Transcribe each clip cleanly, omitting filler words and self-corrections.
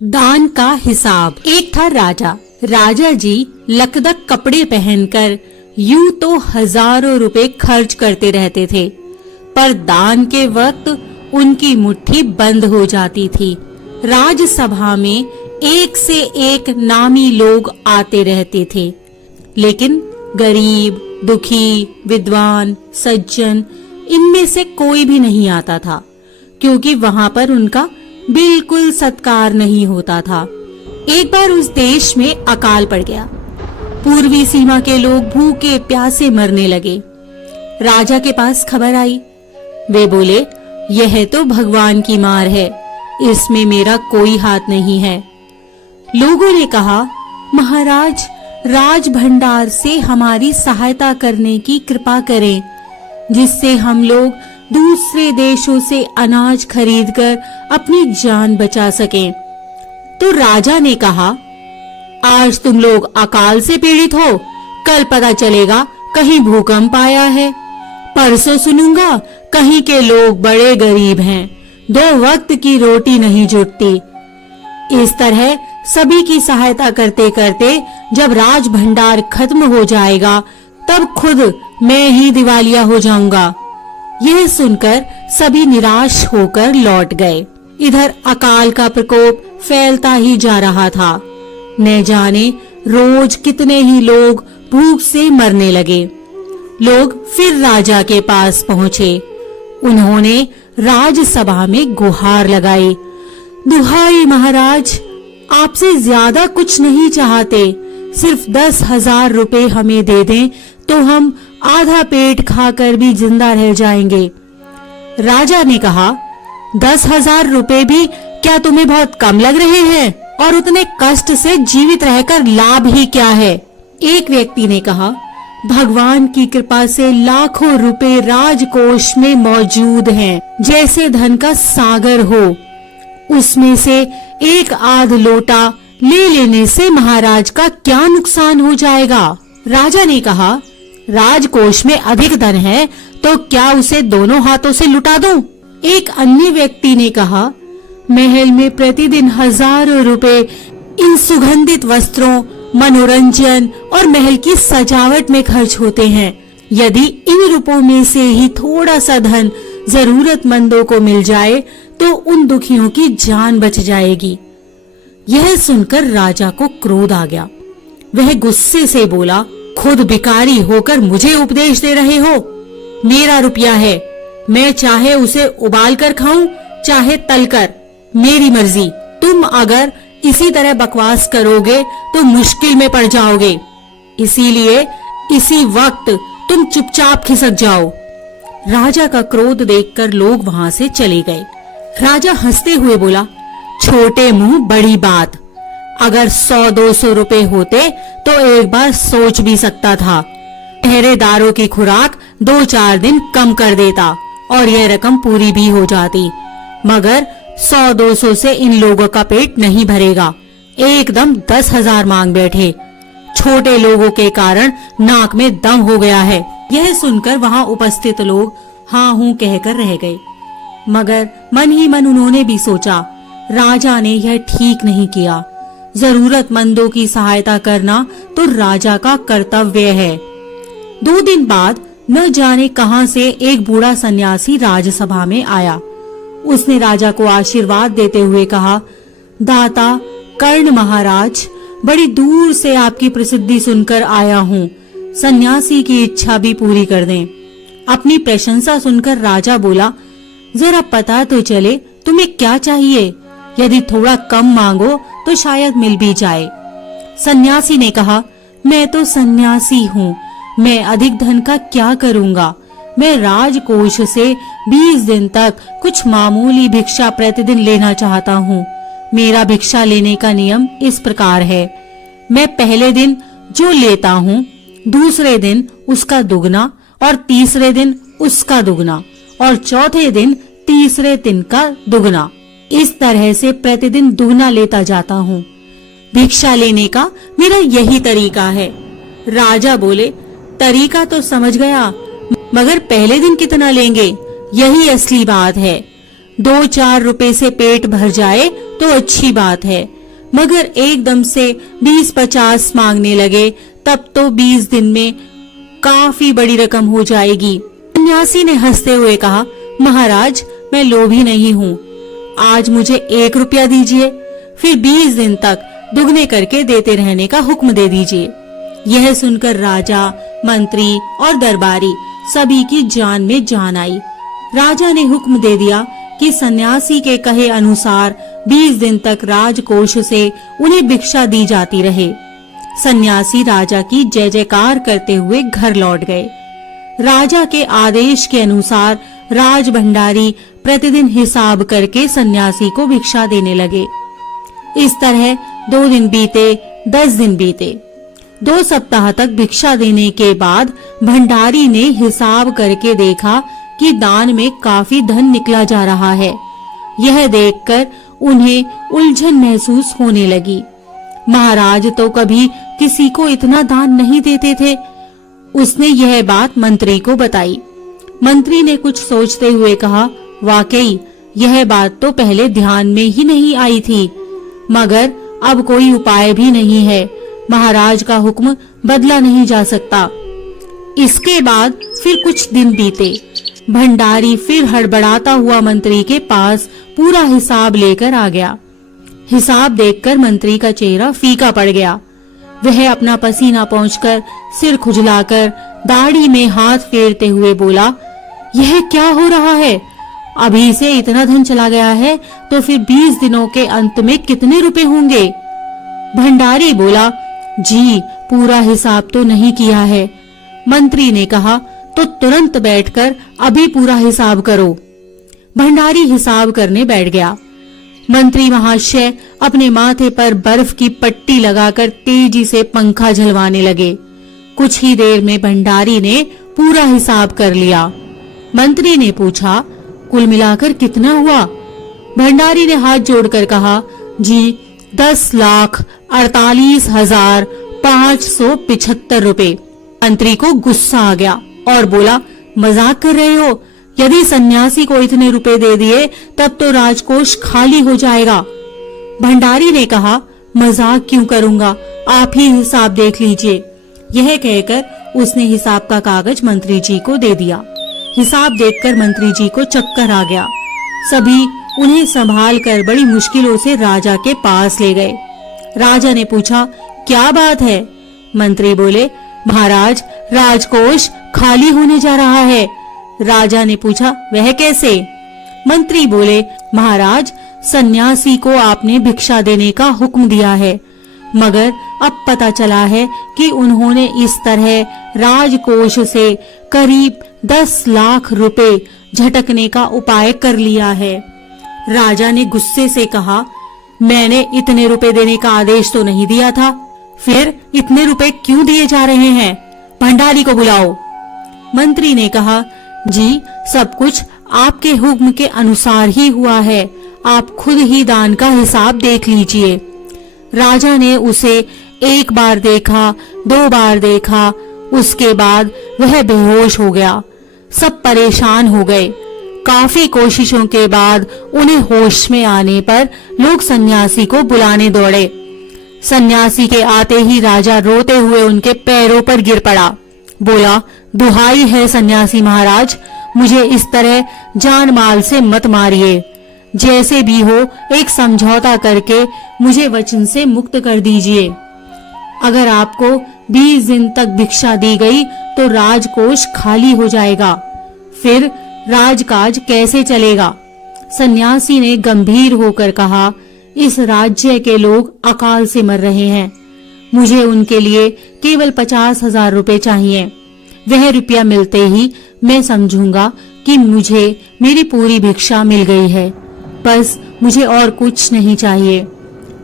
दान का हिसाब। एक था राजा। राजा जी लकदक कपड़े पहनकर यूं तो हजारों रुपए खर्च करते रहते थे, पर दान के वक्त उनकी मुट्ठी बंद हो जाती थी। राजसभा में एक से एक नामी लोग आते रहते थे, लेकिन गरीब, दुखी, विद्वान, सज्जन इनमें से कोई भी नहीं आता था, क्योंकि वहां पर उनका बिल्कुल सत्कार नहीं होता था। एक बार उस देश में अकाल पड़ गया। पूर्वी सीमा के लोग भूखे प्यासे मरने लगे। राजा के पास खबर आई। वे बोले, यह तो भगवान की मार है, इसमें मेरा कोई हाथ नहीं है। लोगों ने कहा, महाराज, राज भंडार से हमारी सहायता करने की कृपा करें, जिससे हम लोग दूसरे देशों से अनाज खरीदकर अपनी जान बचा सकें। तो राजा ने कहा, आज तुम लोग अकाल से पीड़ित हो, कल पता चलेगा कहीं भूकंप आया है, परसों सुनूंगा कहीं के लोग बड़े गरीब हैं, 2 वक्त की रोटी नहीं जुटती। इस तरह सभी की सहायता करते करते जब राज भंडार खत्म हो जाएगा, तब खुद मैं ही दिवालिया हो जाऊंगा। यह सुनकर सभी निराश होकर लौट गए। इधर अकाल का प्रकोप फैलता ही जा रहा था। न जाने रोज कितने ही लोग भूख से मरने लगे। लोग फिर राजा के पास पहुंचे। उन्होंने राजसभा में गुहार लगाई, दुहाई महाराज, आपसे ज्यादा कुछ नहीं चाहते, सिर्फ 10,000 रुपए हमें दे दें तो हम आधा पेट खाकर भी जिंदा रह जाएंगे। राजा ने कहा, 10,000 रुपए भी क्या तुम्हें बहुत कम लग रहे हैं? और उतने कष्ट से जीवित रहकर लाभ ही क्या है? एक व्यक्ति ने कहा, भगवान की कृपा से लाखों रुपए राजकोष में मौजूद हैं, जैसे धन का सागर हो। उसमें से एक आध लोटा ले लेने से महाराज का क्या नुकसान हो जाएगा? राजा ने कहा, राजकोष में अधिक धन है तो क्या उसे दोनों हाथों से लुटा दूं? एक अन्य व्यक्ति ने कहा, महल में प्रतिदिन हजारों रुपए इन सुगंधित वस्त्रों, मनोरंजन और महल की सजावट में खर्च होते हैं। यदि इन रुपयों में से ही थोड़ा सा धन जरूरतमंदों को मिल जाए तो उन दुखियों की जान बच जाएगी। यह सुनकर राजा को क्रोध आ गया। वह गुस्से से बोला, खुद भिखारी होकर मुझे उपदेश दे रहे हो? मेरा रुपया है, मैं चाहे उसे उबाल कर खाऊं, चाहे तलकर, मेरी मर्जी। तुम अगर इसी तरह बकवास करोगे तो मुश्किल में पड़ जाओगे। इसीलिए इसी वक्त तुम चुपचाप खिसक जाओ। राजा का क्रोध देखकर लोग वहां से चले गए। राजा हंसते हुए बोला, छोटे मुंह बड़ी बात, अगर 100-200 रुपए होते तो एक बार सोच भी सकता था। पहरेदारों की खुराक 2-4 दिन कम कर देता और यह रकम पूरी भी हो जाती, मगर 100-200 से इन लोगों का पेट नहीं भरेगा। एकदम 10,000 मांग बैठे। छोटे लोगों के कारण नाक में दम हो गया है। यह सुनकर वहां उपस्थित लोग हाँ हूं कहकर रह गए, मगर मन ही मन उन्होंने भी सोचा, राजा ने यह ठीक नहीं किया। जरूरतमंदों की सहायता करना तो राजा का कर्तव्य है। 2 दिन बाद न जाने कहां से एक बूढ़ा सन्यासी राजसभा में आया। उसने राजा को आशीर्वाद देते हुए कहा, दाता कर्ण महाराज, बड़ी दूर से आपकी प्रसिद्धि सुनकर आया हूँ, सन्यासी की इच्छा भी पूरी कर दें। अपनी प्रशंसा सुनकर राजा बोला, जरा पता तो चले तुम्हें क्या चाहिए, यदि थोड़ा कम मांगो तो शायद मिल भी जाए। सन्यासी ने कहा, मैं तो सन्यासी हूँ, मैं अधिक धन का क्या करूँगा? मैं राजकोष से 20 दिन तक कुछ मामूली भिक्षा प्रतिदिन लेना चाहता हूँ। मेरा भिक्षा लेने का नियम इस प्रकार है, मैं पहले दिन जो लेता हूँ, दूसरे दिन उसका दुगना और तीसरे दिन उसका दुगना और चौथे दिन तीसरे दिन का दुगना। इस तरह से प्रतिदिन दुगना लेता जाता हूँ। भिक्षा लेने का मेरा यही तरीका है। राजा बोले, तरीका तो समझ गया, मगर पहले दिन कितना लेंगे, यही असली बात है। 2-4 रुपए से पेट भर जाए तो अच्छी बात है, मगर एकदम से 20-50 मांगने लगे तब तो 20 दिन में काफी बड़ी रकम हो जाएगी। सन्यासी ने हंसते हुए कहा, महाराज मैं लोभी नहीं हूँ, आज मुझे 1 रुपया दीजिए, फिर 20 दिन तक दुगने करके देते रहने का हुक्म दे दीजिए। यह सुनकर राजा, मंत्री और दरबारी सभी की जान में जान आई। राजा ने हुक्म दे दिया कि सन्यासी के कहे अनुसार 20 दिन तक राजकोष से उन्हें भिक्षा दी जाती रहे। सन्यासी राजा की जय जयकार करते हुए घर लौट गए। राजा के आदेश के अनुसार राज भंडारी प्रतिदिन हिसाब करके सन्यासी को भिक्षा देने लगे। इस तरह 2 दिन बीते, 10 दिन बीते। 2 सप्ताह तक भिक्षा देने के बाद भंडारी ने हिसाब करके देखा कि दान में काफी धन निकला जा रहा है। यह देखकर उन्हें उलझन महसूस होने लगी। महाराज तो कभी किसी को इतना दान नहीं देते थे। उसने यह बात मंत्री को बताई। मंत्री ने कुछ सोचते हुए कहा, वाकई यह बात तो पहले ध्यान में ही नहीं आई थी, मगर अब कोई उपाय भी नहीं है। महाराज का हुक्म बदला नहीं जा सकता। इसके बाद फिर कुछ दिन बीते। भंडारी फिर हड़बड़ाता हुआ मंत्री के पास पूरा हिसाब लेकर आ गया। हिसाब देखकर मंत्री का चेहरा फीका पड़ गया। वह अपना पसीना पोंछकर, सिर खुजलाकर, दाढ़ी में हाथ फेरते हुए बोला, यह क्या हो रहा है? अभी से इतना धन चला गया है तो फिर 20 दिनों के अंत में कितने रुपए होंगे? भंडारी बोला, जी पूरा हिसाब तो नहीं किया है। मंत्री ने कहा, तो तुरंत बैठकर अभी पूरा हिसाब करो। भंडारी हिसाब करने बैठ गया। मंत्री महाशय अपने माथे पर बर्फ की पट्टी लगाकर तेजी से पंखा झलवाने लगे। कुछ ही देर में भंडारी ने पूरा हिसाब कर लिया। मंत्री ने पूछा, कुल मिलाकर कितना हुआ? भंडारी ने हाथ जोड़कर कहा, जी 10,48,575 रुपए। मंत्री को गुस्सा आ गया और बोला, मजाक कर रहे हो? यदि सन्यासी को इतने रुपए दे दिए तब तो राजकोष खाली हो जाएगा। भंडारी ने कहा, मजाक क्यों करूंगा, आप ही हिसाब देख लीजिए। यह कहकर उसने हिसाब का कागज मंत्री जी को दे दिया। हिसाब देखकर मंत्री जी को चक्कर आ गया। सभी उन्हें संभाल कर बड़ी मुश्किलों से राजा के पास ले गए। राजा ने पूछा, क्या बात है? मंत्री बोले, महाराज राजकोष खाली होने जा रहा है। राजा ने पूछा, वह कैसे? मंत्री बोले, महाराज सन्यासी को आपने भिक्षा देने का हुक्म दिया है, मगर अब पता चला है कि उन्होंने इस तरह राजकोष से करीब 10 लाख रुपए झटकने का उपाय कर लिया है। राजा ने गुस्से से कहा, मैंने इतने रुपए देने का आदेश तो नहीं दिया था, फिर इतने रुपए क्यों दिए जा रहे हैं? भंडारी को बुलाओ। मंत्री ने कहा, जी सब कुछ आपके हुक्म के अनुसार ही हुआ है, आप खुद ही दान का हिसाब देख लीजिए। राजा ने उसे 1 बार देखा, 2 बार देखा, उसके बाद वह बेहोश हो गया। सब परेशान हो गए। काफी कोशिशों के बाद उन्हें होश में आने पर लोग सन्यासी को बुलाने दौड़े। सन्यासी के आते ही राजा रोते हुए उनके पैरों पर गिर पड़ा। बोला, दुहाई है सन्यासी महाराज, मुझे इस तरह जान माल से मत मारिए। जैसे भी हो एक समझौता करके मुझे वचन से मुक्त कर दीजिए। अगर आपको 20 दिन तक भिक्षा दी गई तो राजकोष खाली हो जाएगा, फिर राजकाज कैसे चलेगा? सन्यासी ने गंभीर होकर कहा, इस राज्य के लोग अकाल से मर रहे हैं, मुझे उनके लिए केवल 50,000 रुपए चाहिए। वह रुपया मिलते ही मैं समझूंगा कि मुझे मेरी पूरी भिक्षा मिल गई है, बस मुझे और कुछ नहीं चाहिए।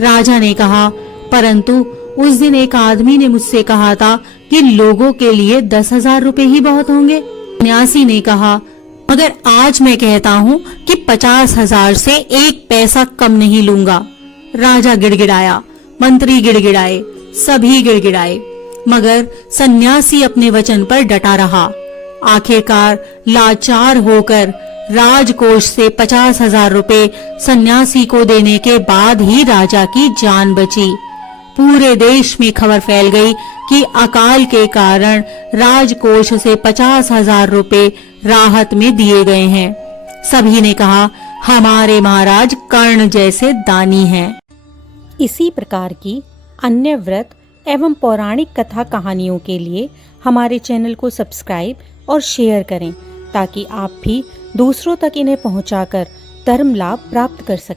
राजा ने कहा, परंतु उस दिन एक आदमी ने मुझसे कहा था कि लोगों के लिए 10,000 रुपए ही बहुत होंगे। सन्यासी ने कहा, मगर आज मैं कहता हूँ कि 50,000 से 1 पैसा कम नहीं लूंगा। राजा गिड़गिड़ाया, मंत्री गिड़गिड़ाए, सभी गिड़गिड़ाए, मगर सन्यासी अपने वचन पर डटा रहा। आखिरकार लाचार होकर राजकोष से 50,000 रुपए सन्यासी को देने के बाद ही राजा की जान बची। पूरे देश में खबर फैल गई कि अकाल के कारण राजकोष से 50,000 रुपए राहत में दिए गए हैं। सभी ने कहा, हमारे महाराज कर्ण जैसे दानी हैं। इसी प्रकार की अन्य व्रत एवं पौराणिक कथा कहानियों के लिए हमारे चैनल को सब्सक्राइब और शेयर करें, ताकि आप भी दूसरों तक इन्हें पहुंचाकर धर्म लाभ प्राप्त कर सकें।